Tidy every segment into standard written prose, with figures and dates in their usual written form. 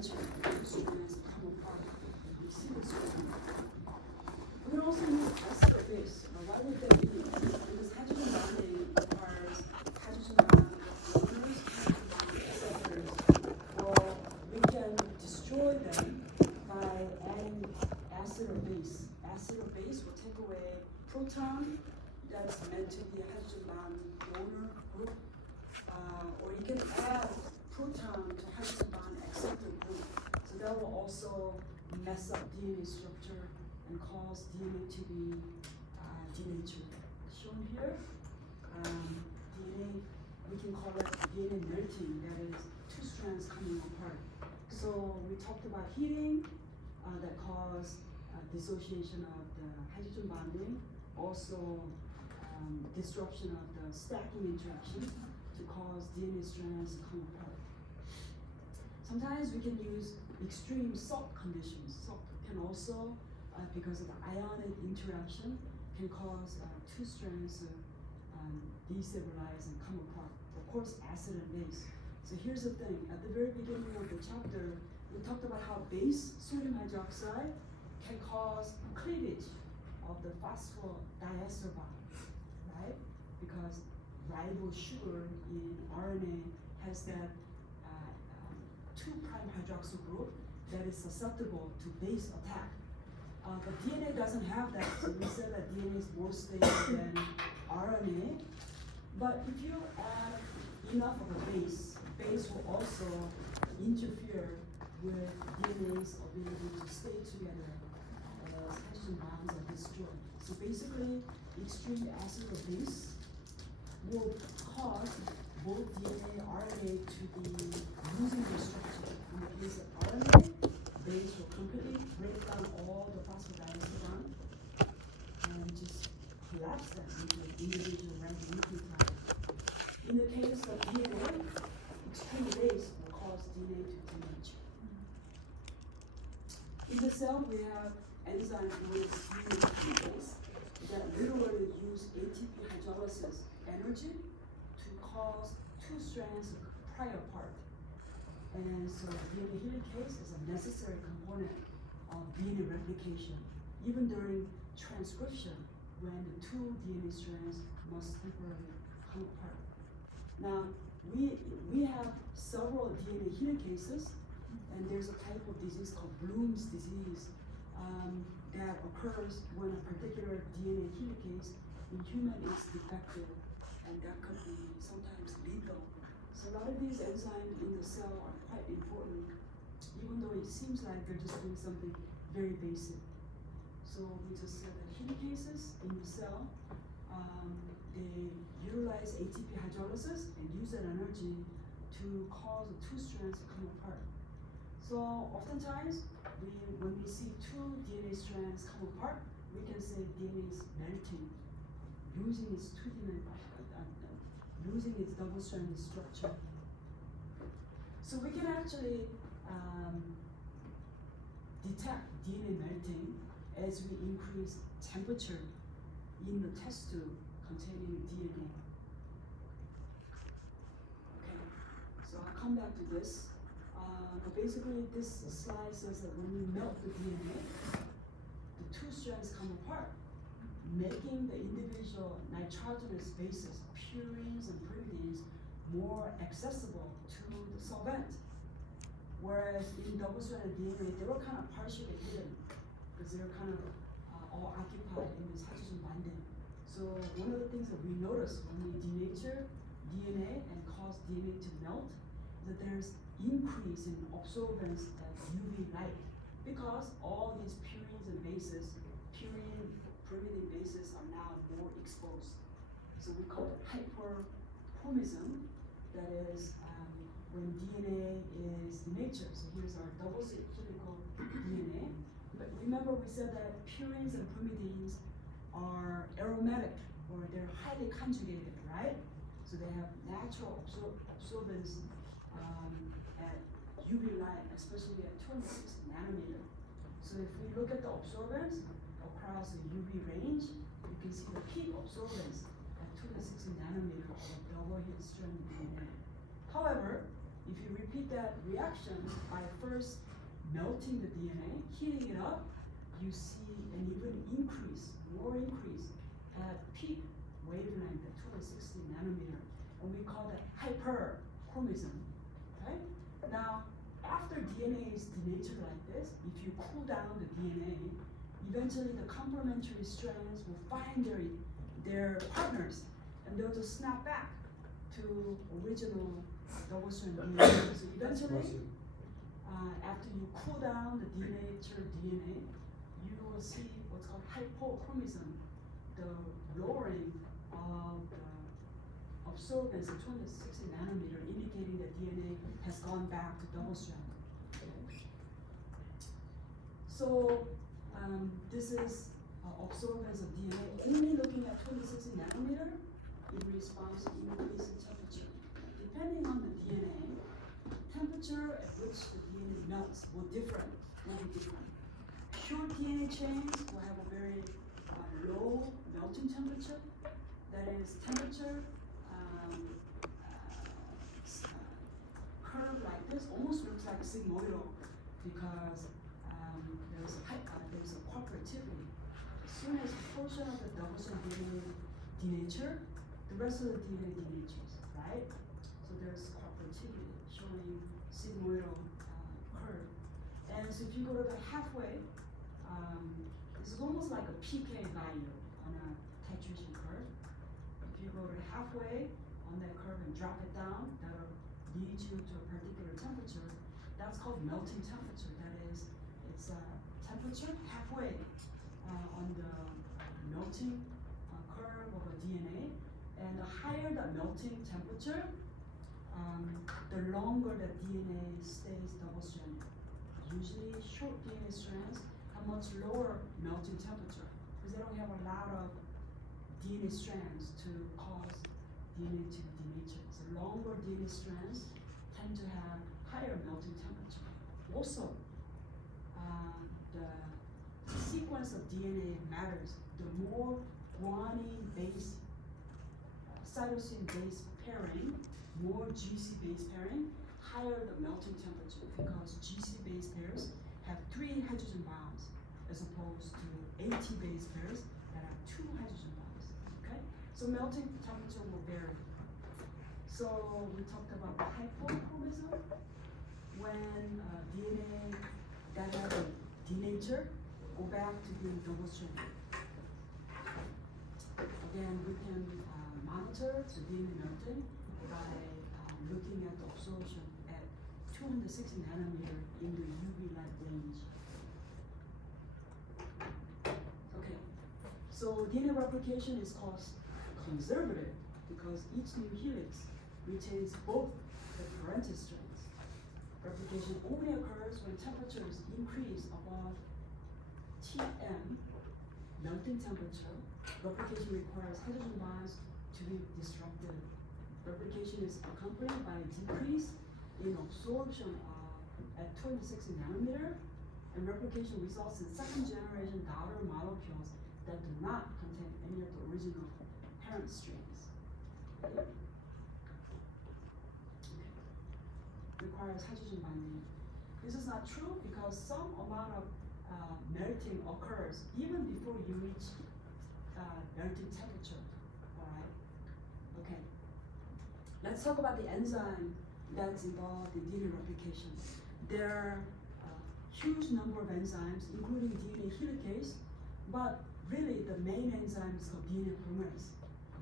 nature, two strands come apart. You see this one. We can also use acid or base. Why would that be? Because hydrogen bonding requires hydrogen bond donors and acceptors. Well, we can destroy them by adding acid or base. Acid or base will take away proton that's meant to be a hydrogen bond donor group, or you can add proton to hydrogen bond acceptor group. So that will also mess up DNA structure and cause DNA to be denatured. Shown here, DNA, we can call it DNA melting, that is two strands coming apart. So we talked about heating that cause dissociation of the hydrogen bonding, also disruption of the stacking interaction to cause DNA strands to come apart. Sometimes we can use extreme salt conditions. Salt can also, because of the ionic interaction, can cause two strands to destabilize and come apart. Of course, acid and base. So here's the thing. At the very beginning of the chapter, we talked about how base, sodium hydroxide, can cause cleavage of the phosphodiester bond, right? Because ribose sugar in RNA has that 2' hydroxyl group that is susceptible to base attack. But DNA doesn't have that, so we said that DNA is more stable than RNA. But if you add enough of a base will also interfere with DNA's ability to stay together as hydrogen bonds are destroyed. So basically, extreme acid or base will cause both DNA and RNA to be losing their structure. In the case of RNA, base will completely break down all the phosphodiester bonds and just collapse them into individual random nucleotides. In the case of DNA, extreme base will cause DNA to denature. In the cell, we have enzymes known as DNA base that literally use ATP hydrolysis energy to cause two strands to pry apart. And so DNA helicase is a necessary component of DNA replication, even during transcription when the two DNA strands must temporarily come apart. Now, we have several DNA helicases, and there's a type of disease called Bloom's disease that occurs when a particular DNA helicase in human is defective, and that could be sometimes lethal. So a lot of these enzymes in the cell are quite important, even though it seems like they're just doing something very basic. So we just said that helicases in the cell, they utilize ATP hydrolysis and use that energy to cause the two strands to come apart. So oftentimes, when we see two DNA strands come apart, we can say DNA is melting, losing its double-stranded structure. So we can actually detect DNA melting as we increase temperature in the test tube containing DNA. Okay, so I'll come back to this. But basically, this slide says that when you melt the DNA, the two strands come apart, making the individual nitrogenous bases, purines and pyrimidines, more accessible to the solvent. Whereas in double-stranded DNA, they were kind of partially hidden because they were kind of all occupied in this hydrogen bonding. So one of the things that we notice when we denature DNA and cause DNA to melt is that there's increase in absorbance of UV light because all these purines and bases, pyrimidine bases are now more exposed. So we call it hyperchromism, that is when DNA is denatured. So here's our double helical DNA. But remember we said that purines and pyrimidines are aromatic, or they're highly conjugated, right? So they have natural absorbance at UV light, especially at 206 nanometer. So if we look at the absorbance across the UV range, you can see the peak absorbance at 260 nanometer of double hit strand DNA. However, if you repeat that reaction by first melting the DNA, heating it up, you see an even increase, more increase at peak wavelength at 260 nanometer, and we call that hyperchromism. Right? Now, after DNA is denatured like this, if you cool down the DNA, eventually the complementary strands will find their partners, and they'll just snap back to original double-strand DNA. So eventually, after you cool down the denatured DNA, you will see what's called hypochromism, the lowering of the absorbance of 260 nanometer, indicating that DNA has gone back to double-strand. Okay. So this is absorbance of DNA only looking at 260 nanometer in response to increase in temperature. Depending on the DNA, temperature at which the DNA melts will be different. Short DNA chains will have a very low melting temperature. That is, temperature curve like this almost looks like sigmoidal because there's a cooperativity. As soon as a portion of the double-strand DNA denature, the rest of the DNA denatures, right? So there's cooperativity showing sigmoidal curve. And so if you go to the halfway, this is almost like a pK value on a titration curve. If you go to the halfway on that curve and drop it down, that'll lead you to a particular temperature. That's called melting temperature. That is, it's a temperature halfway on the melting curve of a DNA. And the higher the melting temperature, the longer the DNA stays double-stranded. Usually, short DNA strands have much lower melting temperature because they don't have a lot of DNA strands to cause DNA to be denatured. So longer DNA strands tend to have higher melting temperature. Also, the sequence of DNA matters. The more guanine base, cytosine base pairing, more GC base pairing, higher the melting temperature because GC base pairs have 3 hydrogen bonds as opposed to AT base pairs that have 2 hydrogen bonds. Okay? So melting temperature will vary. So we talked about hypochromism when DNA that have a denature go back to being double-stranded. Again, we can monitor the DNA melting by looking at the absorption at 260 nanometer in the UV light range. Okay, so DNA replication is called conservative because each new helix retains both the parental strands. Replication only occurs when temperatures increase above Tm, melting temperature. Replication requires hydrogen bonds to be disrupted. Replication is accompanied by a decrease in absorption at 260 nanometer, and replication results in second-generation daughter molecules that do not contain any of the original parent strains. Okay. Requires hydrogen bonding. This is not true because some amount of melting occurs even before you reach melting temperature. All right. Okay. Let's talk about the enzyme that's involved in DNA replication. There are a huge number of enzymes, including DNA helicase, but really the main enzyme is called DNA polymerase.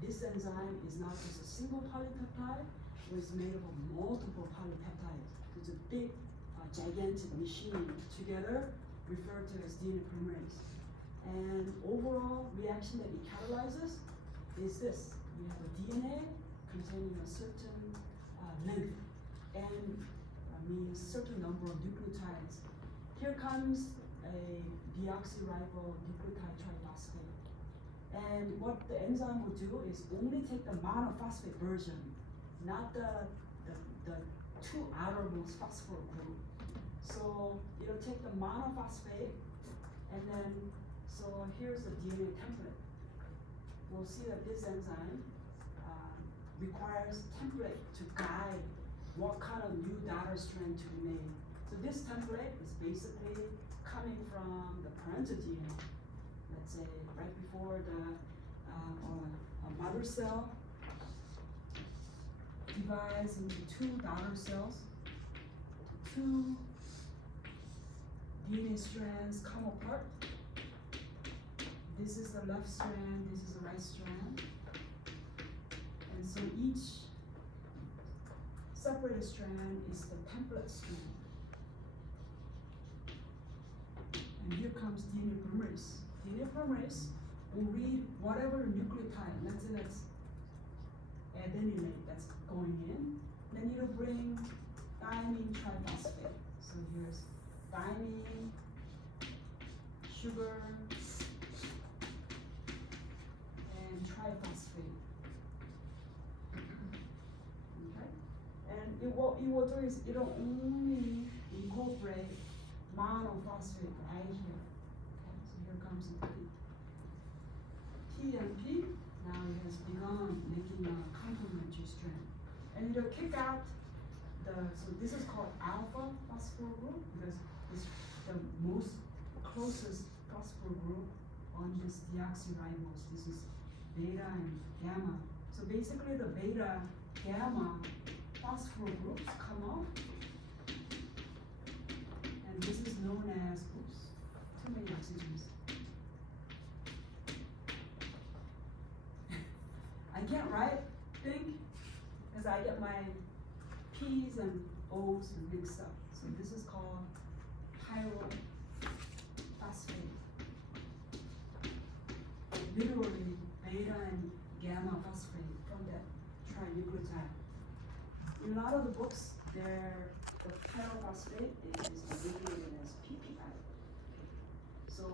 This enzyme is not just a single polypeptide, but it's made up of multiple polypeptides. It's a big, gigantic machine together, referred to as DNA polymerase. And overall reaction that it catalyzes is this. We have a DNA containing a certain length and means certain number of nucleotides. Here comes a deoxyribonucleotide triphosphate. And what the enzyme will do is only take the monophosphate version, not the two outermost phosphorus group. So it'll take the monophosphate, and then, so here's the DNA template. We'll see that this enzyme requires template to guide what kind of new daughter strand to be made. So this template is basically coming from the parental DNA. Let's say right before the mother cell divides into two daughter cells, two DNA strands come apart. This is the left strand, this is the right strand. And so each separated strand is the template strand. And here comes DNA polymerase. DNA polymerase will read whatever nucleotide, let's say that's adenylate that's going in. Then it'll bring thymine triphosphate. So here's thymine, sugar, and triphosphate. Okay? And what it will do is it'll only incorporate monophosphate right here. Okay, so here comes the P. T and P, now it has begun making a complementary strand. And it'll kick out so this is called alpha phosphor group because it's the most closest phosphor group on this deoxyribose. This is beta and gamma. So basically the beta gamma phosphor groups come off. And this is known as, oops, too many oxygens. I can't write big because I get my P's and O's mixed up. So this is called pyrophosphate. Literally beta and gamma phosphate from that trinucleotide. In a lot of the books, the pyrophosphate is abbreviated as PPI. So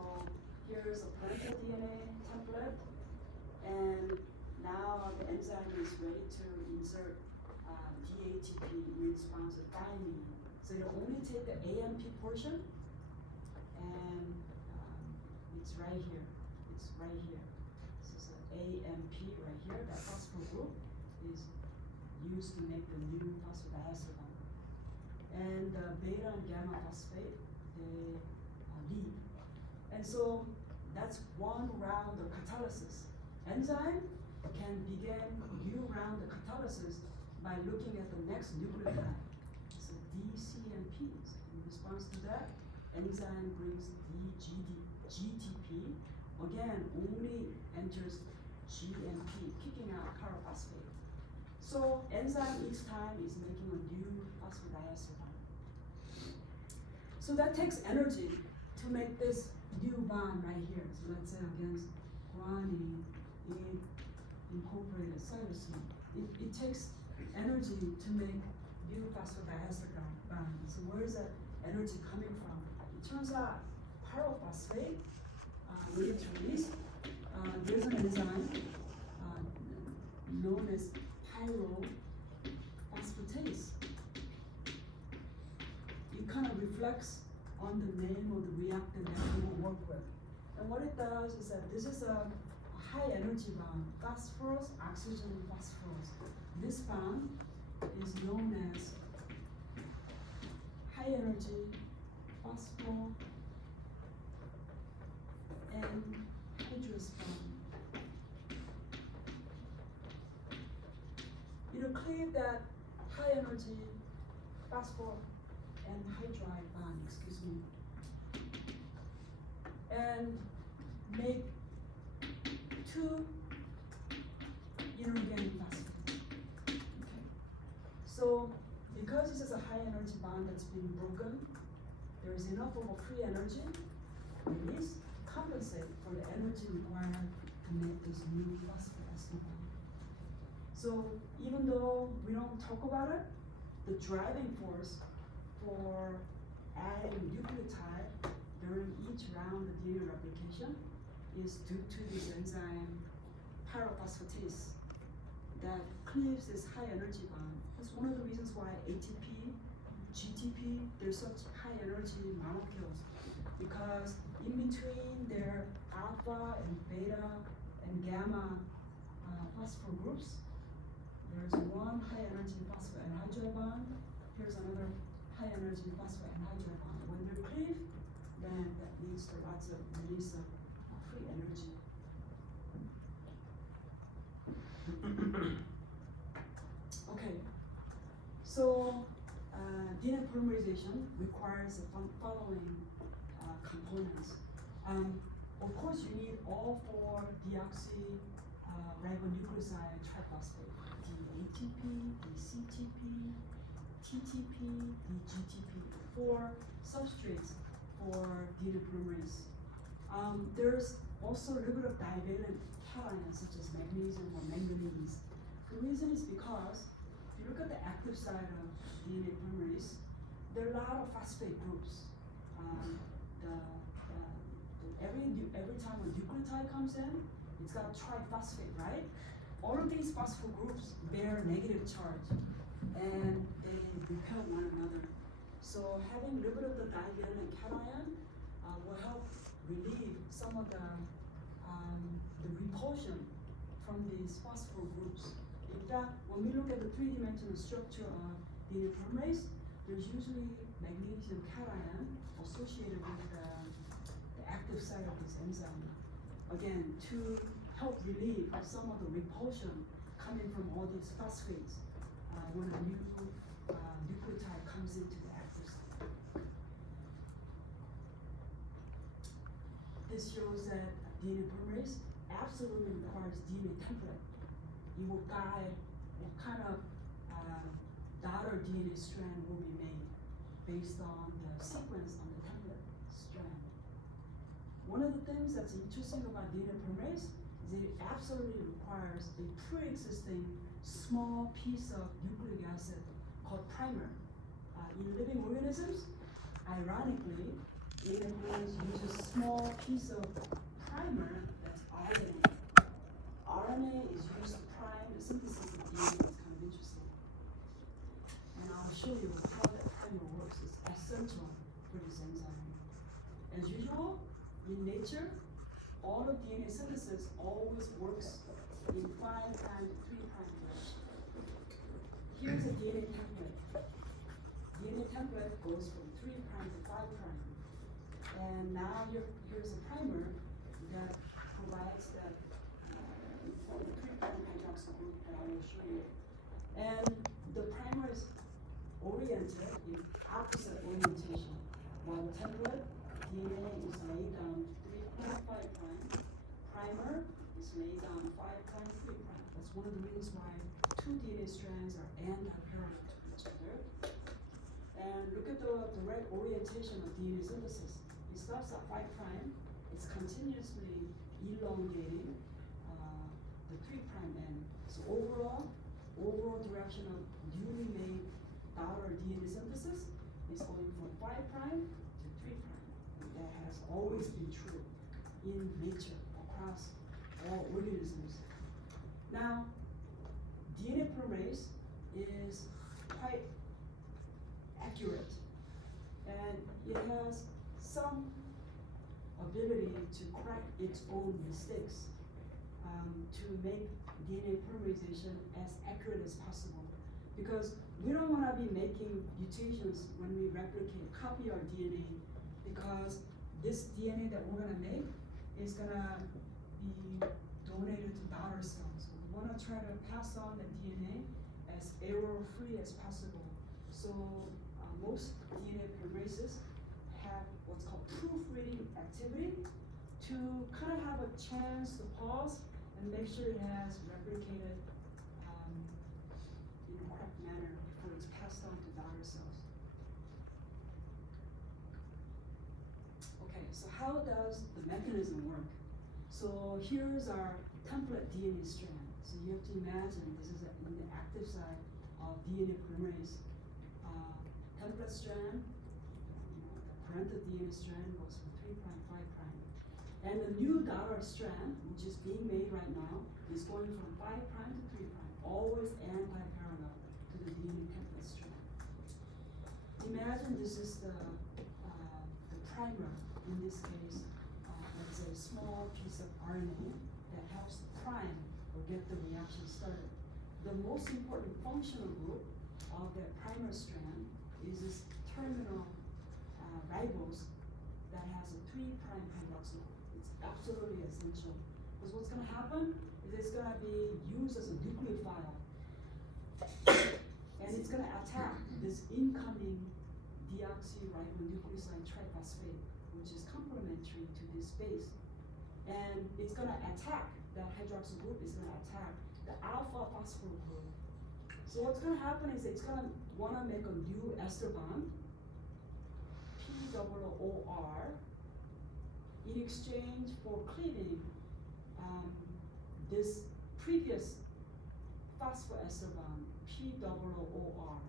here's a parental DNA template, and now the enzyme is ready to insert DATP in response to thymine. So it'll only take the AMP portion, and it's right here. It's right here. So it's an AMP right here. That phosphor group is used to make the new phosphodiester bond. And the beta and gamma phosphate, they leave. And so that's one round of catalysis. Enzyme can begin new round of catalysis by looking at the next nucleotide. So DCMP. In response to that, enzyme brings GTP. Again, only enters GMP, kicking out pyrophosphate. So enzyme each time is making a new phosphodiester bond. So that takes energy to make this new bond right here. So let's say against guanine, it incorporated cytosine. It takes energy to make new phosphodiester bond. So where is that energy coming from? It turns out pyrophosphate, when it's released, there's an enzyme known as pyrophosphatase. It kind of reflects on the name of the reactant that we will work with. And what it does is that this is a high energy bond, phosphorus, oxygen, phosphorus. This bond is known as high energy phosphor and hydrous bond. It'll cleave that high energy phosphor and hydride bond, and make two inorganic phosphates. Okay. So because this is a high energy bond that's being broken, there is enough of a free energy release to compensate for the energy required to make this new phosphodiester bond. So even though we don't talk about it, the driving force for adding nucleotide during each round of DNA replication is due to this enzyme pyrophosphatase that cleaves this high energy bond. That's one of the reasons why ATP, GTP, they're such high energy molecules, because in between their alpha and beta and gamma phosphor groups, there's one high energy phosphoanhydride bond. Here's another high energy phosphoanhydride bond. When they're cleaved, then that leads to lots of release of free energy. Okay, so DNA polymerization requires the following components. Of course, you need all four deoxyribonucleoside triphosphate, the-ATP, the-CTP, TTP, the-GTP, four substrates for DNA polymerase. There's also a little bit of divalent cations such as magnesium or manganese. The reason is because if you look at the active side of DNA polymerase, there are a lot of phosphate groups. Every time a nucleotide comes in, it's got a triphosphate, right? All of these phosphate groups bear negative charge, and they repel one another. So having a little bit of the divalent cation will help relieve some of the repulsion from these phosphor groups. In fact, when we look at the three-dimensional structure of DNA polymerase, there's usually magnesium cation associated with the active site of this enzyme. Again, to help relieve some of the repulsion coming from all these phosphates when a new nucleotide comes into the active site. This shows that DNA polymerase absolutely requires DNA template. It will guide what kind of daughter DNA strand will be made based on the sequence on the template strand. One of the things that's interesting about DNA polymerase is that it absolutely requires a pre-existing small piece of nucleic acid called primer. In living organisms, ironically, DNA polymerase uses a small piece of primer that's RNA. RNA is used to prime the synthesis of DNA. It's kind of interesting. And I'll show you how that primer works. It's essential for this enzyme. As usual, in nature, all of DNA synthesis always works in 5' to 3' direction. Here's a DNA template. DNA template goes from 3' to 5'. And now here's a primer that provides that 3' hydroxyl group that I will show you. And the primer is oriented in opposite orientation, while the template DNA is laid down 3'5'. Primer is laid down 5'3'. That's one of the reasons why two DNA strands are anti-parallel to each other. And look at the direct orientation of DNA synthesis. It starts at 5'. It's continuously elongating the 3' end. So overall direction of newly made daughter DNA synthesis is going from 5' to 3'. That has always been true in nature across all organisms. Now, DNA polymerase is quite accurate, and it has some ability to correct its own mistakes to make DNA polymerization as accurate as possible. Because we don't want to be making mutations when we replicate, copy our DNA, because this DNA that we're going to make is going to be donated to daughter cells. We want to try to pass on the DNA as error-free as possible. So most DNA polymerases have what's called proofreading activity to kind of have a chance to pause and make sure it has replicated in a correct manner before it's passed on to daughter cells. Okay, so how does the mechanism work? So here's our template DNA strand. So you have to imagine this is in the active side of DNA polymerase. Template strand, the parental DNA strand goes from 3', 5'. And the new daughter strand, which is being made right now, is going from 5' to 3', always anti-parallel to the DNA template strand. Imagine this is the primer, in this case, let's say a small piece of RNA that helps prime or get the reaction started. the most important functional group of the primer strand is this terminal ribose that has a 3' hydroxyl group. It's absolutely essential. Because what's going to happen is it's going to be used as a nucleophile. And it's going to attack this incoming deoxyribonucleoside triphosphate, which is complementary to this base. And it's going to attack, that hydroxyl group is going to attack the alpha phosphorus group. So what's going to happen is it's going to want to make a new ester bond, POOR, in exchange for cleaving this previous phosphoester bond, POOR.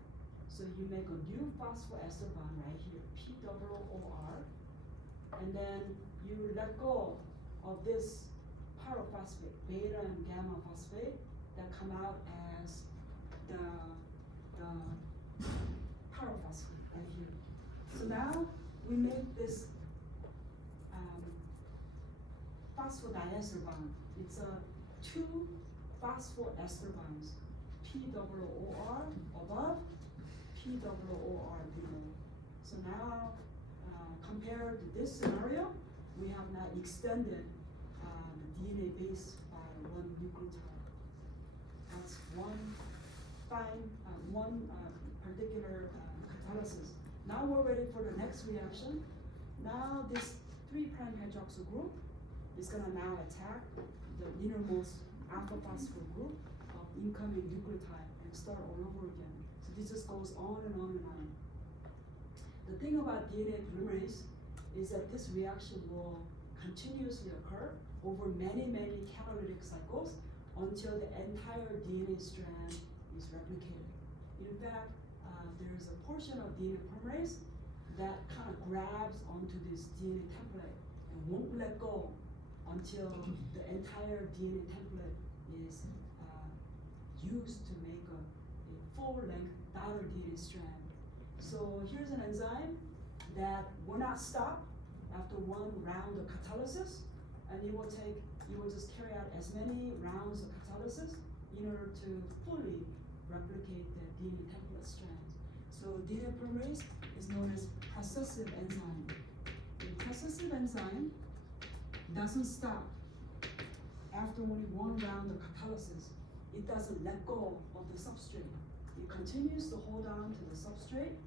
So you make a new phosphoester bond right here, POOR, and then you let go of this pyrophosphate, beta and gamma phosphate, that come out as the pyrophosphate right here. So now we make this phosphodiester bond. It's a 2 phosphoester bonds, POOR above, POOR below. So now, compared to this scenario, we have now extended the DNA base by 1 nucleotide. That's one particular catalysis. Now we're ready for the next reaction. Now this 3' hydroxyl group is going to now attack the innermost alpha phosphorus group of incoming nucleotide and start all over again. So this just goes on and on and on. The thing about DNA polymerase is that this reaction will continuously occur over many, many catalytic cycles until the entire DNA strand is replicated. In fact, there's a portion of DNA polymerase that kind of grabs onto this DNA template and won't let go until the entire DNA template is used to make a full-length daughter DNA strand. So here's an enzyme that will not stop after one round of catalysis, and it will just carry out as many rounds of catalysis in order to fully replicate the DNA template strands. So DNA polymerase is known as processive enzyme. The processive enzyme doesn't stop after only one round of catalysis. It doesn't let go of the substrate. It continues to hold on to the substrate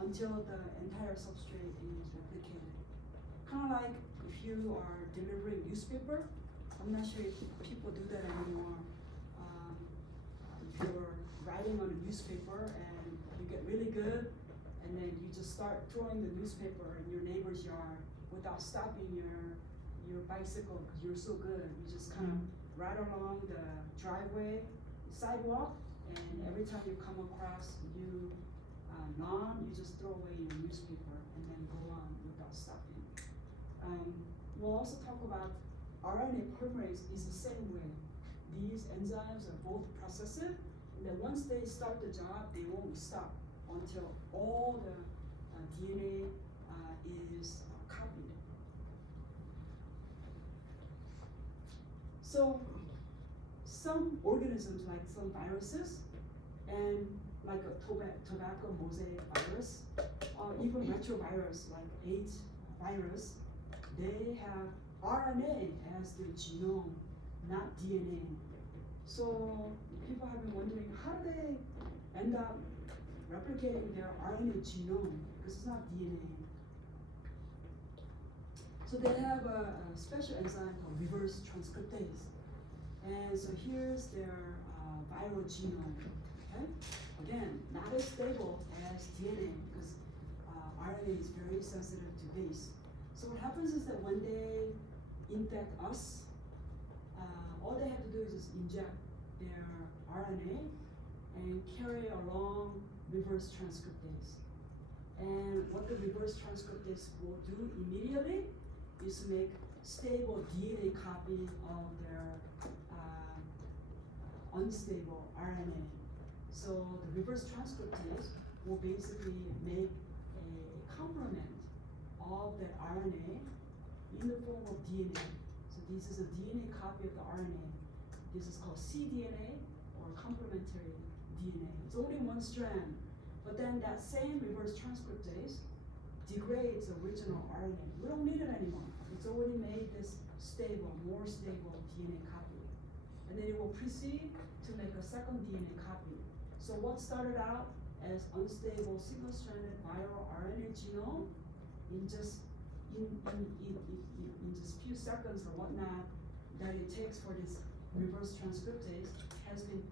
until the entire substrate is replicated. Kind of like if you are delivering newspaper. I'm not sure if people do that anymore. If you're writing on a newspaper and you get really good, and then you just start throwing the newspaper in your neighbor's yard without stopping your bicycle because you're so good. You just kind of ride along the driveway, sidewalk, and every time you come across new lawn, you just throw away your newspaper and then go on without stopping. We'll also talk about RNA polymerase is the same way. These enzymes are both processive, and then once they start the job, they won't stop until all the DNA is copied. So some organisms, like some viruses, and like a tobacco mosaic virus, or even retrovirus like AIDS virus, they have RNA as the genome, not DNA. So people have been wondering, how do they end up replicating their RNA genome? Because it's not DNA. So they have a special enzyme called reverse transcriptase. And so here's their viral genome. Okay? Again, not as stable as DNA because RNA is very sensitive to base. So what happens is that when they infect us, all they have to do is just inject their RNA and carry along reverse transcriptase. And what the reverse transcriptase will do immediately is to make stable DNA copy of their unstable RNA. So the reverse transcriptase will basically make a complement of that RNA in the form of DNA. So this is a DNA copy of the RNA. This is called cDNA or or complementary DNA. It's only one strand, but then that same reverse transcriptase degrades the original RNA. We don't need it anymore. It's already made this stable, more stable DNA copy. And then it will proceed to make a second DNA copy. So what started out as unstable single-stranded viral RNA genome in just few seconds or whatnot that it takes for this reverse transcriptase has been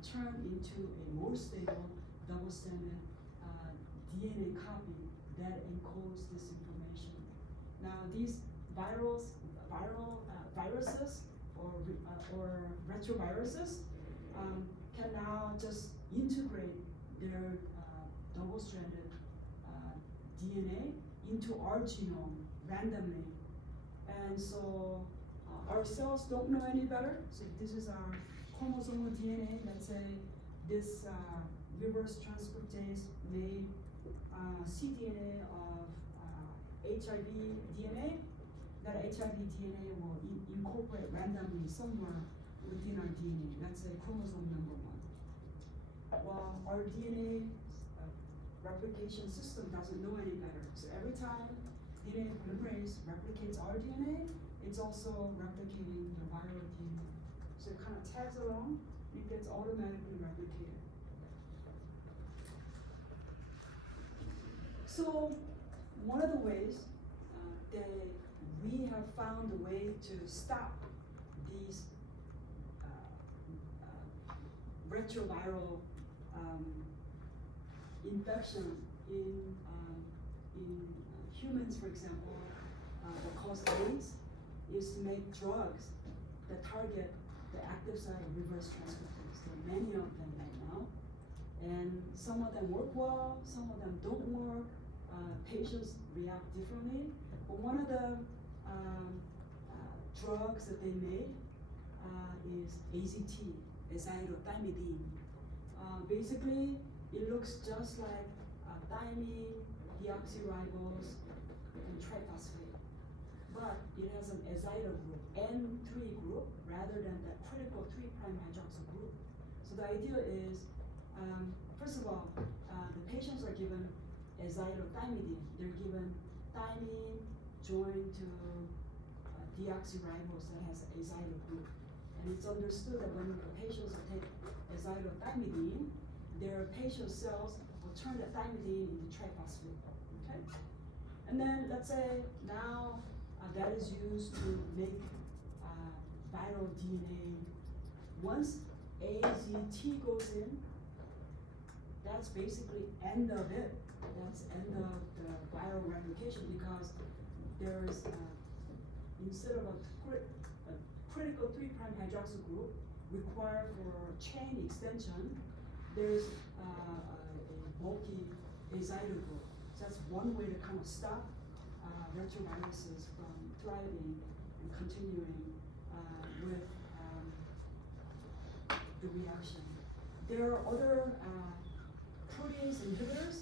turned into a more stable double-stranded DNA copy that encodes this information. Now these viruses or retroviruses can now just integrate their double-stranded DNA into our genome randomly. And so our cells don't know any better. So if this is our chromosomal DNA, let's say this reverse transcriptase made cDNA of HIV DNA, that HIV DNA will incorporate randomly somewhere within our DNA. That's a chromosome number 1. Well, our DNA replication system doesn't know any better. So every time DNA polymerase replicates our DNA, it's also replicating the viral DNA. So it kind of tags along, it gets automatically replicated. So one of the ways that we have found a way to stop these retroviral infection in humans, for example, that cause AIDS, is to make drugs that target the active site of reverse transcriptase. There are many of them right now, and some of them work well, some of them don't work. Patients react differently, but one of the drugs that they made is AZT, azidothymidine. Basically, it looks just like thymine, deoxyribose, and triphosphate, but it has an azido group, N3 group, rather than that critical 3' hydroxyl group. So the idea is, first of all, the patients are given azidothymidine. They're given thymine joined to deoxyribose that has an azido group. And it's understood that when the patients take azidothymidine, their patient cells will turn the thymidine into triphosphate. Okay? And then let's say now that is used to make viral DNA. Once AZT goes in, that's basically end of it. That's end of the viral replication, because there's instead of a critical 3' hydroxyl group required for chain extension, there's a bulky azido group. So that's one way to kind of stop retroviruses from thriving and continuing with the reaction. There are other protease inhibitors.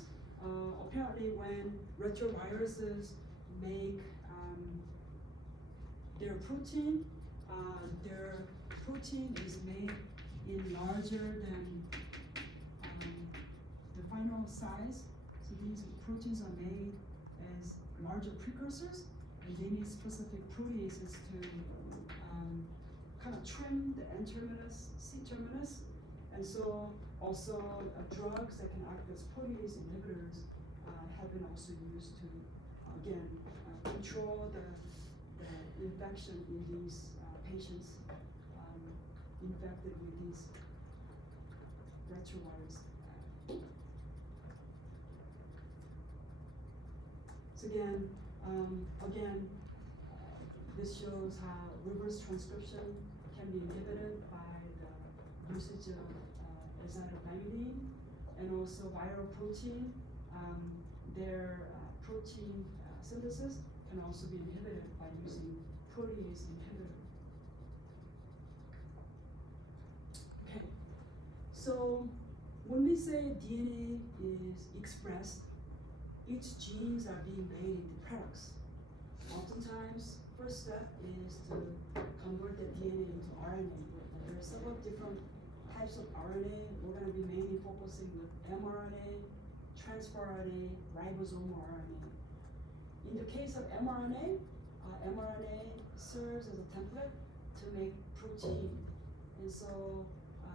Apparently, when retroviruses make their protein is made in larger than the final size. So these proteins are made as larger precursors, and they need specific proteases to kind of trim the N-terminus, C-terminus. And so also drugs that can act as protease inhibitors have been also used to, again, control the infection in these patients infected with these retrovirus. So again, this shows how reverse transcription can be inhibited by the usage of azidothymidine, and also viral protein. Their protein synthesis can also be inhibited by using protease inhibitor. Okay, so when we say DNA is expressed, each genes are being made into products. Oftentimes, first step is to convert the DNA into RNA. There are several different types of RNA. We're going to be mainly focusing with mRNA, transfer RNA, ribosomal RNA. In the case of mRNA, mRNA serves as a template to make protein. And so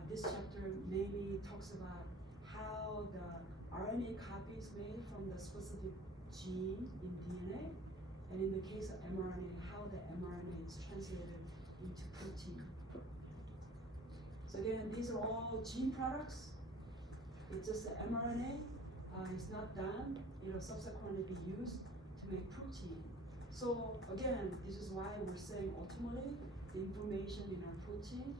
this chapter mainly talks about how the RNA copy is made from the specific gene in DNA. And in the case of mRNA, how the mRNA is translated into protein. So again, these are all gene products. It's just the mRNA. It's not done. It'll subsequently be used to make protein. So again, this is why we're saying ultimately the information in our protein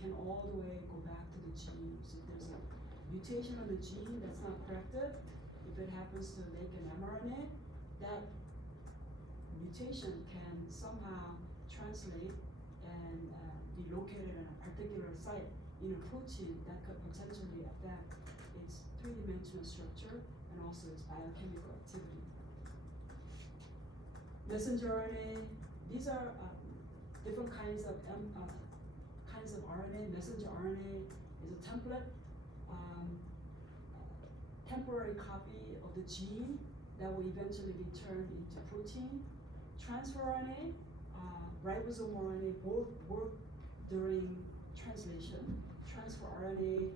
can all the way go back to the gene. So if there's a mutation on the gene that's not corrected, if it happens to make an mRNA, that mutation can somehow translate and be located in a particular site in a protein that could potentially affect its three-dimensional structure and also its biochemical activity. Messenger RNA, these are different kinds of RNA. Messenger RNA is a template, temporary copy of the gene that will eventually be turned into protein. Transfer RNA, ribosomal RNA both work during translation. Transfer RNA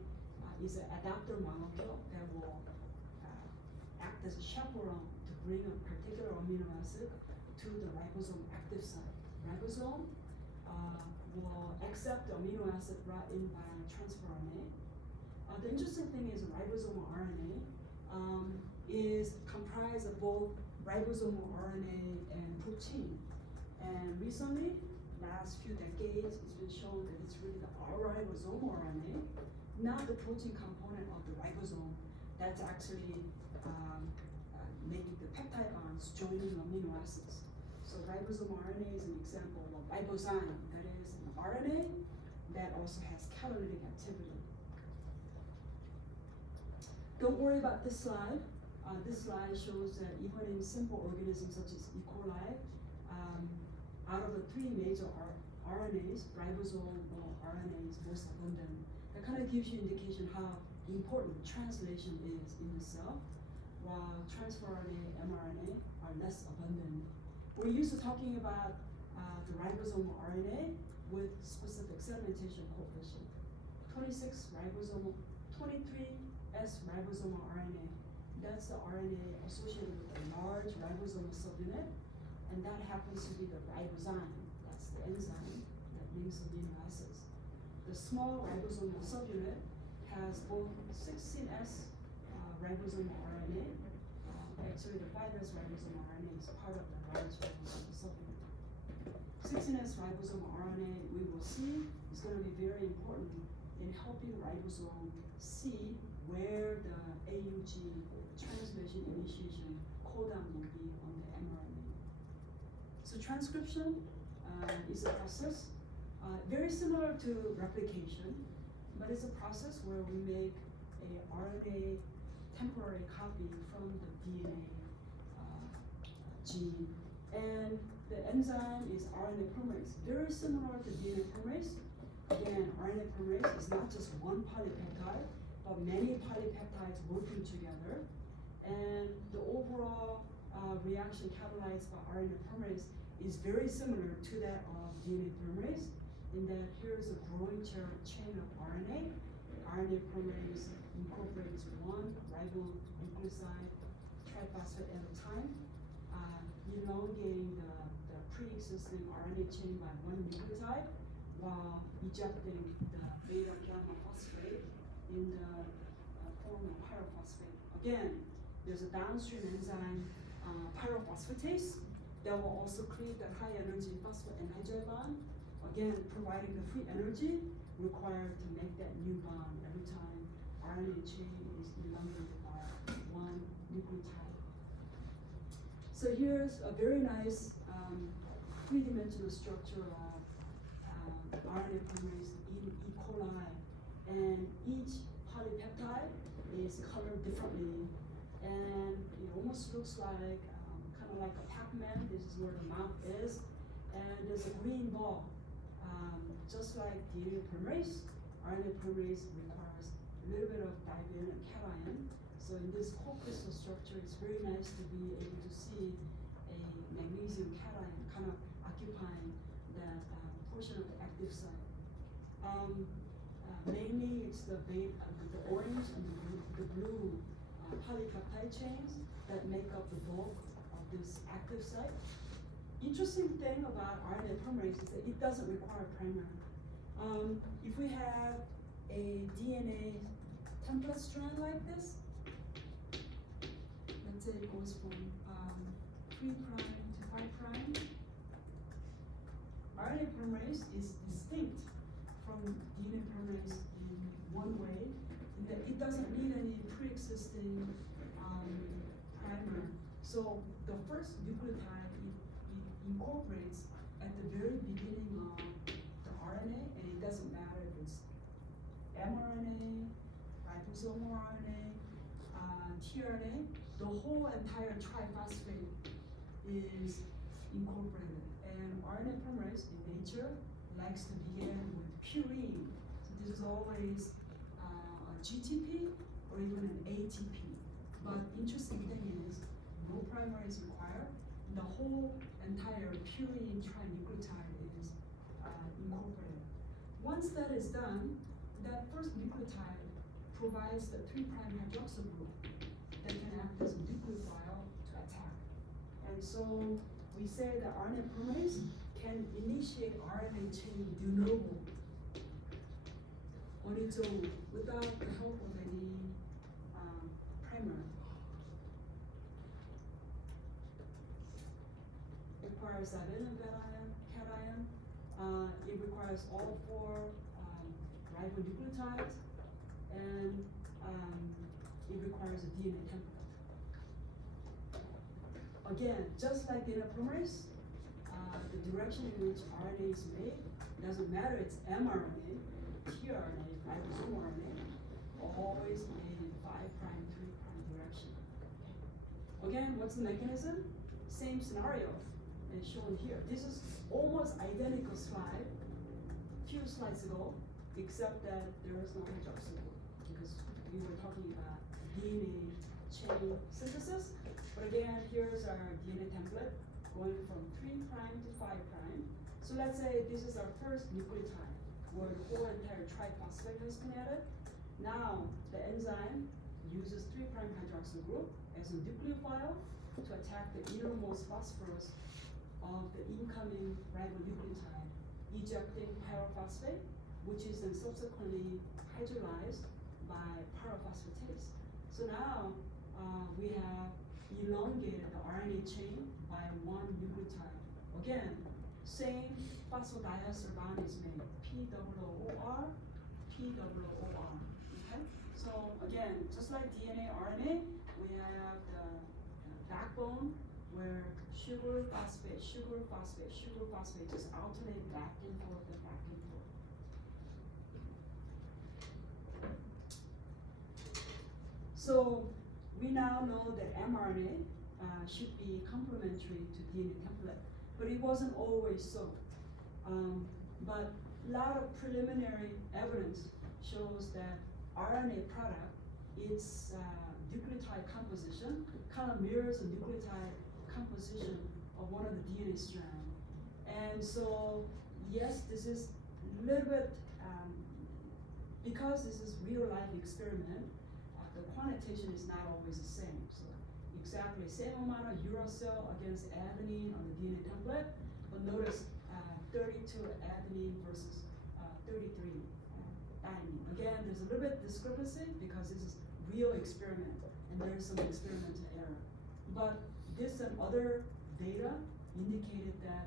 is an adapter molecule that will act as a chaperone to bring a particular amino acid to the ribosome active site. Ribosome will accept the amino acid brought in by transfer RNA. The interesting thing is ribosomal RNA is comprised of both ribosomal RNA and protein. And recently, last few decades, it's been shown that it's really the ribosomal RNA, not the protein component of the ribosome, that's actually making the peptide bonds joining amino acids. So ribosomal RNA is an example of ribozyme, that is an RNA that also has catalytic activity. Don't worry about this slide. This slide shows that even in simple organisms such as E. coli, out of the three major RNAs, ribosomal RNA is most abundant. That kind of gives you indication how important translation is in the cell, while transfer RNA, mRNA are less abundant. We're used to talking about the ribosomal RNA with specific segmentation coefficient. 23S ribosomal RNA. That's the RNA associated with a large ribosomal subunit, and that happens to be the ribozyme. That's the enzyme that links amino acids. The small ribosomal subunit has both 16S ribosomal RNA. Actually, the 5S ribosomal RNA is part of the large ribosomal subunit. 16S ribosomal RNA, we will see, is going to be very important in helping ribosome see where the AUG translation initiation codon will be on the mRNA. So transcription is a process very similar to replication, but it's a process where we make a RNA temporary copy from the DNA gene. And the enzyme is RNA polymerase, very similar to DNA polymerase. Again, RNA polymerase is not just one polypeptide, but many polypeptides working together. And the overall reaction catalyzed by RNA polymerase is very similar to that of DNA polymerase, in that here's a growing chain of RNA. RNA polymerase incorporates one ribonucleoside triphosphate at a time, elongating the pre-existing RNA chain by one nucleotide, while ejecting the beta gamma phosphate in the form of pyrophosphate. Again, there's a downstream enzyme, pyrophosphatase, that will also create the high energy phosphoanhydride bond, again providing the free energy required to make that new bond every time RNA chain is elongated by one nucleotide. So here's a very nice three-dimensional structure of RNA polymerase in E. coli, and each polypeptide is colored differently, and it almost looks like kind of like a Pac-Man. This is where the mouth is, and there's a green ball. Just like DNA polymerase, RNA polymerase requires a little bit of divalent and cation. So in this co-crystal structure, it's very nice to be able to see a magnesium cation kind of occupying that portion of the active site. Mainly, it's the orange and the blue polypeptide chains that make up the bulk of this active site. Interesting thing about RNA polymerase is that it doesn't require primer. If we have a DNA template strand like this, let's say it goes from 3' to 5', RNA polymerase is distinct from DNA polymerase in one way, in that it doesn't need any pre-existing primer. So the first nucleotide it incorporates at the very beginning of the RNA, and it doesn't matter if it's mRNA, ribosomal RNA, tRNA, the whole entire triphosphate is incorporated. And RNA polymerase in nature likes to begin with purine. So this is always a GTP or even an ATP. But interesting thing is, no primer is required. The whole entire purine trinucleotide is incorporated. Once that is done, that first nucleotide provides the 3' hydroxyl group that can act as a nucleophile to attack. And so we say that RNA polymerase can initiate RNA chain de novo on its own without the help of any primer. It requires divalent cation. It requires all 4 ribonucleotides, and it requires a DNA template. Again, just like DNA polymerase, the direction in which RNA is made doesn't matter. It's mRNA, tRNA, ribosomal RNA, always made in 5', 3' direction. Again, what's the mechanism? Same scenario is shown here. This is almost identical slide few slides ago, except that there is no hydroxyl group because we were talking about DNA chain synthesis. But again, here's our DNA template going from 3' to 5'. So let's say this is our first nucleotide where the whole entire triphosphate has been added. Now the enzyme uses 3' hydroxyl group as a nucleophile to attack the innermost phosphorus of the incoming ribonucleotide, ejecting pyrophosphate, which is then subsequently hydrolyzed by pyrophosphatase. So now we have elongated the RNA chain by 1 nucleotide. Again, same phosphodiester bond is made, POOR, POOR. Okay? So again, just like DNA, RNA, we have the backbone where sugar, phosphate just alternate back and forth and back and forth. So we now know that mRNA should be complementary to DNA template, but it wasn't always so. But a lot of preliminary evidence shows that RNA product, its nucleotide composition kind of mirrors the nucleotide composition of one of the DNA strands. And so, yes, this is a little bit, because this is real life experiment, the quantitation is not always the same. So exactly same amount of uracil against adenine on the DNA template, but notice 32 adenine versus 33 thymine. Again, there's a little bit discrepancy because this is real experiment and there's some experimental error. But this and other data indicated that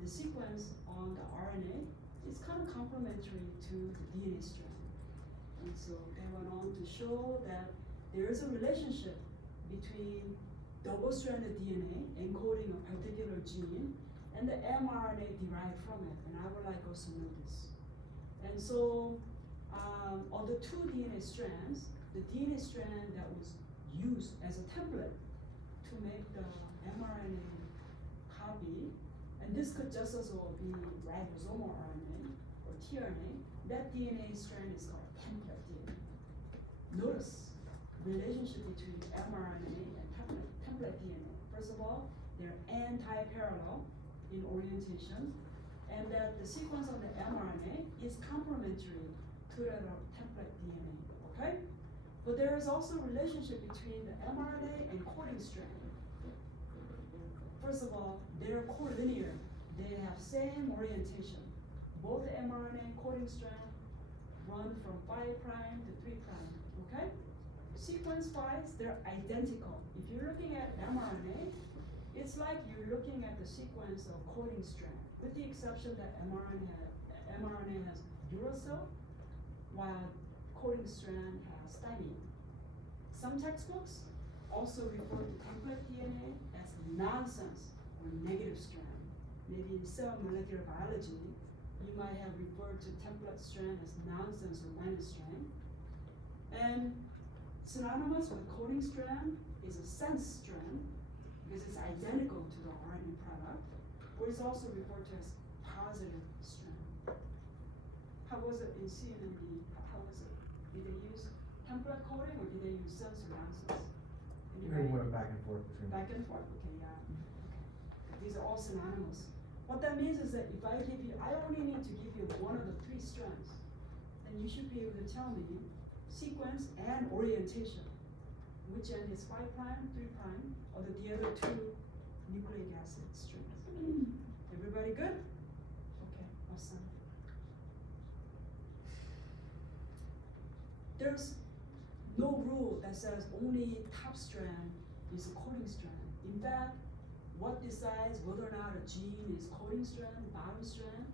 the sequence on the RNA is kind of complementary to the DNA strand. And so they went on to show that there is a relationship between double-stranded DNA encoding a particular gene and the mRNA derived from it. And I would like us to know this. And so on the 2 DNA strands, the DNA strand that was used as a template to make the mRNA copy, and this could just as well be ribosomal RNA or tRNA, that DNA strand is called template DNA. Notice relationship between mRNA and template DNA. First of all, they're anti-parallel in orientation, and that the sequence of the mRNA is complementary to that of template DNA, okay? But there is also a relationship between the mRNA and coding strand. First of all, they're collinear. They have same orientation. Both the mRNA and coding strand run from 5' to 3', okay? Sequence-wise, they're identical. If you're looking at mRNA, it's like you're looking at the sequence of coding strand, with the exception that mRNA has uracil, while coding strand has thymine. Some textbooks also refer to template DNA as nonsense or negative strand. Maybe in cell molecular biology, you might have referred to template strand as nonsense or minus strand. And synonymous with coding strand is a sense strand, because it's identical to the RNA product, or it's also referred to as positive strand. How was it in CNMB? How was it? Did they use template coding or did they use sense or nonsense? We went back and forth between. Back and forth, okay, yeah. Okay. These are all synonymous. What that means is that if I only need to give you one of the 3 strands, then you should be able to tell me sequence and orientation. Which end is 5', 3', or the other 2 nucleic acid strands. Everybody good? Okay, awesome. There's no rule that says only top strand is a coding strand. In fact, what decides whether or not a gene is coding strand, bottom strand,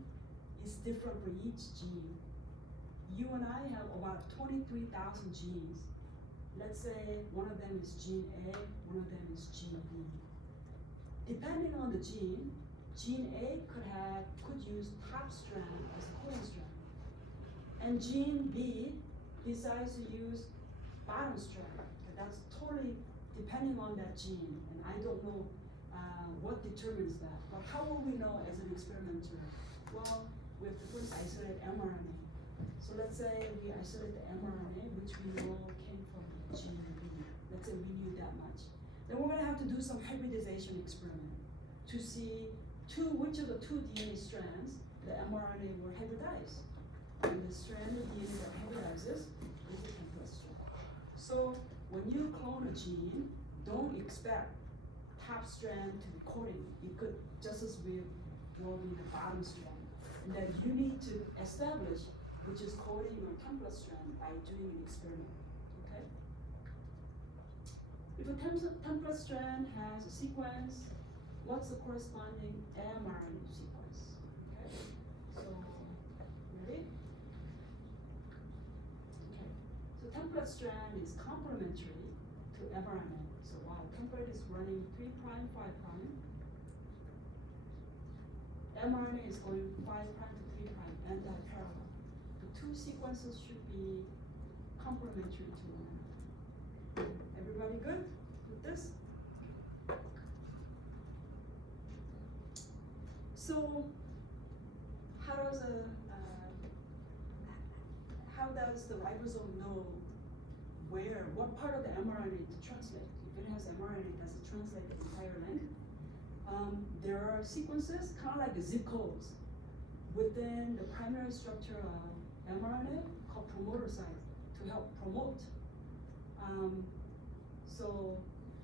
is different for each gene. You and I have about 23,000 genes. Let's say one of them is gene A, one of them is gene B. Depending on the gene A could use top strand as a coding strand. And gene B decides to use bottom strand. That's totally depending on that gene, and I don't know what determines that. But how will we know as an experimenter? Well, we have to first isolate mRNA. So let's say we isolate the mRNA, which we know came from gene B. Let's say we knew that much. Then we're gonna have to do some hybridization experiment to see which of the 2 DNA strands the mRNA will hybridize. And the strand of DNA that hybridizes is the template strand. So when you clone a gene, don't expect top strand to be coding. It could just as well be the bottom strand. And then you need to establish which is coding or template strand by doing an experiment, okay? If a template strand has a sequence, what's the corresponding mRNA sequence, okay? So, ready? Okay, so template strand is complementary to mRNA. So while template is running 3', 5', mRNA is going 5' to 3', anti-parallel. The 2 sequences should be complementary to one another. Everybody good with this? So how does the ribosome know what part of the mRNA to translate? If it has mRNA, does it translate the entire length? There are sequences, kind of like the zip codes, within the primary structure of mRNA called promoter site to help promote. So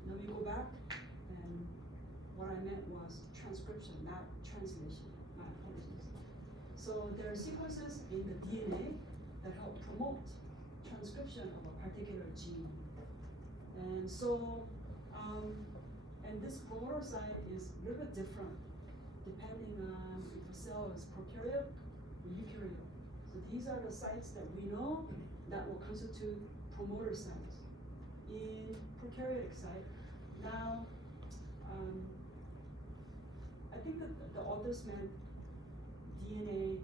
let me go back, and what I meant was transcription, not translation. My apologies. So there are sequences in the DNA that help promote transcription of a particular gene. And so, and this promoter site is a little bit different depending on if a cell is prokaryote or eukaryote. So these are the sites that we know that will constitute promoter sites. In prokaryotic site, now, I think that the authors meant DNA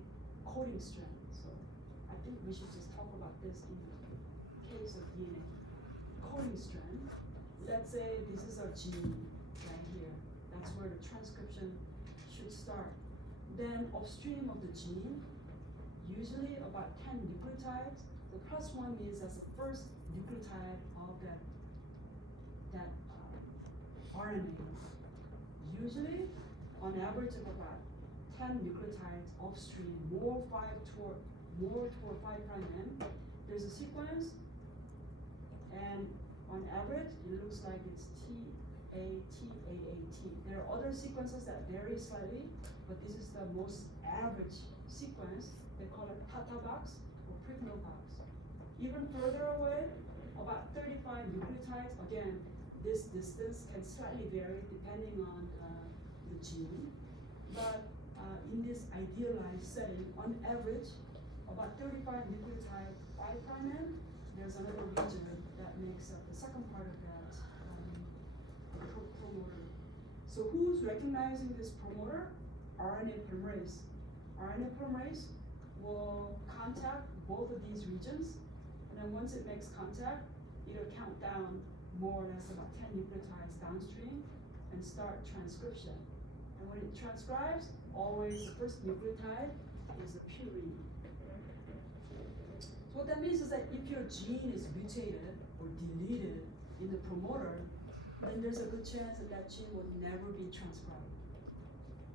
coding strand. So I think we should just talk about this in the case of DNA coding strand. Let's say this is our gene right here. That's where the transcription should start. Then upstream of the gene, usually about 10 nucleotides. The plus one means that's the first nucleotide of that RNA. Usually, on average of about 10 nucleotides upstream, more toward 5' N. There's a sequence, and on average, it looks like it's T-A-T-A-A-T. There are other sequences that vary slightly, but this is the most average sequence. They call it Tata box or Pribno box. Even further away, about 35 nucleotides. Again, this distance can slightly vary depending on the gene, but in this idealized setting, on average, about 35 nucleotide 5' N. There's another region that makes up the second part of that promoter. So who's recognizing this promoter? RNA polymerase. RNA polymerase will contact both of these regions, and then once it makes contact, it'll count down more or less about 10 nucleotides downstream and start transcription. And when it transcribes, always the first nucleotide is a purine. So what that means is that if your gene is mutated or deleted in the promoter, then there's a good chance that that gene will never be transcribed.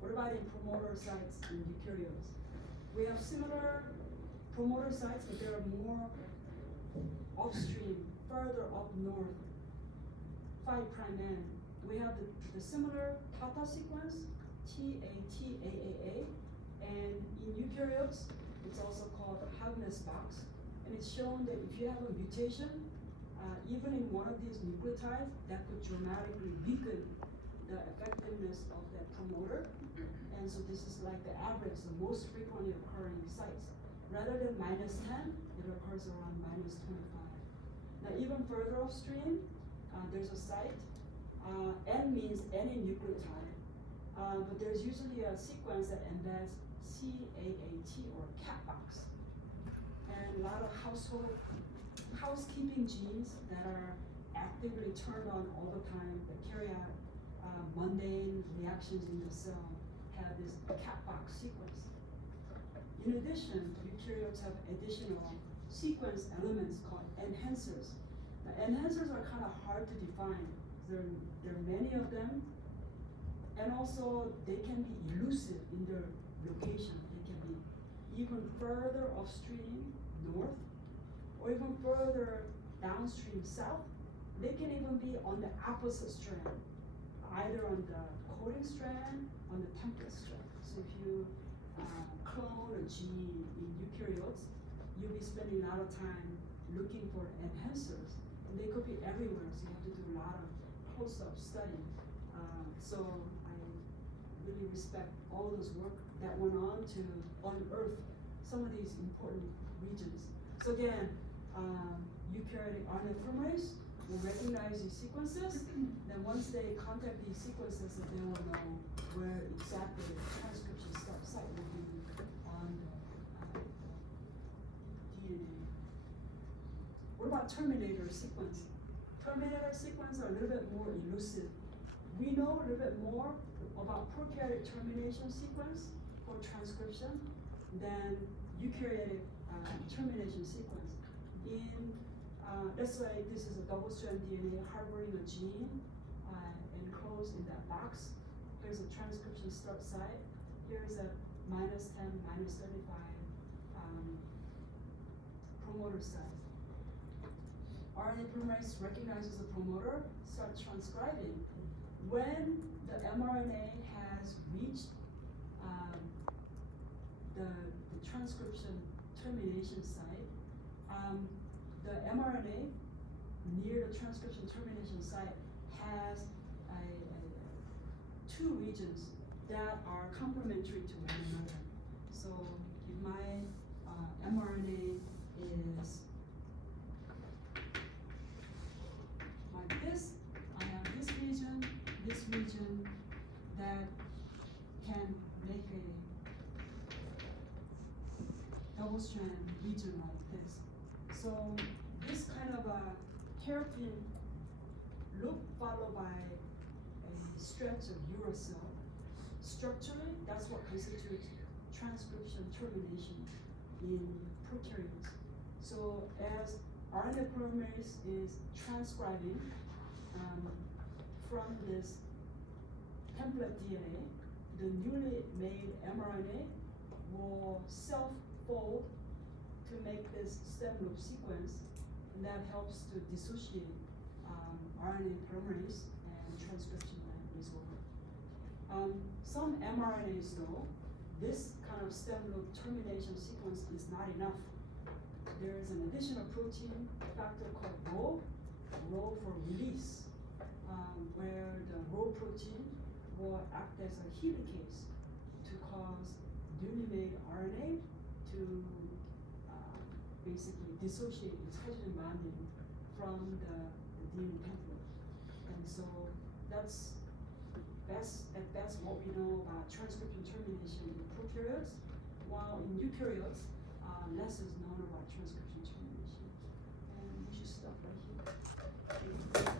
What about in promoter sites in eukaryotes? We have similar promoter sites, but they are more upstream, further up north, 5' N. We have the similar Tata sequence, T-A-T-A-A-A, and in eukaryotes, it's also called Hagness box, and it's shown that if you have a mutation, even in one of these nucleotides, that could dramatically weaken the effectiveness of that promoter. And so this is like the average, the most frequently occurring sites. Rather than -10, it occurs around -25. Now even further upstream, there's a site, N means any nucleotide, but there's usually a sequence that embeds CAAT or cat box. And a lot of housekeeping genes that are actively turned on all the time, that carry out mundane reactions in the cell, have this cat box sequence. In addition, eukaryotes have additional sequence elements called enhancers. Now, enhancers are kind of hard to define. There are many of them, and also they can be elusive in their location. They can be even further upstream, north, or even further downstream, south. They can even be on the opposite strand, either on the coding strand, on the template strand. So if you clone a gene in eukaryotes, you'll be spending a lot of time looking for enhancers, and they could be everywhere, so you have to do a lot of close-up study. So I really respect all this work that went on to unearth some of these important regions. So again, eukaryotic RNA polymerase will recognize these sequences. Then once they contact these sequences, they will know where exactly the transcription site will be on the DNA. What about terminator sequence? Terminator sequence are a little bit more elusive. We know a little bit more about prokaryotic termination sequence for transcription than eukaryotic termination sequence. Let's say this is a double-strand DNA harboring a gene enclosed in that box. Here's a transcription start site. Here's a -10, -35 promoter site. RNA polymerase recognizes the promoter, starts transcribing. When the mRNA has reached the transcription termination site, the mRNA near the transcription termination site has two regions that are complementary to one another. So if my mRNA is like this, I have this region that can make a double-strand region like this. So this kind of a hairpin loop followed by a stretch of uracil. Structurally, that's what constitutes transcription termination in prokaryotes. So as RNA polymerase is transcribing from this template DNA, the newly made mRNA will self-fold to make this stem loop sequence, and that helps to dissociate RNA polymerase and transcription disorder. Some mRNAs though, this kind of stem loop termination sequence is not enough. There is an additional protein factor called Rho for release, where the Rho protein will act as a helicase to cause newly made RNA to basically dissociate its hydrogen bonding from the DNA template. And so that's at best what we know about transcription termination in prokaryotes, while in eukaryotes, less is known about transcription termination. And we should stop right here.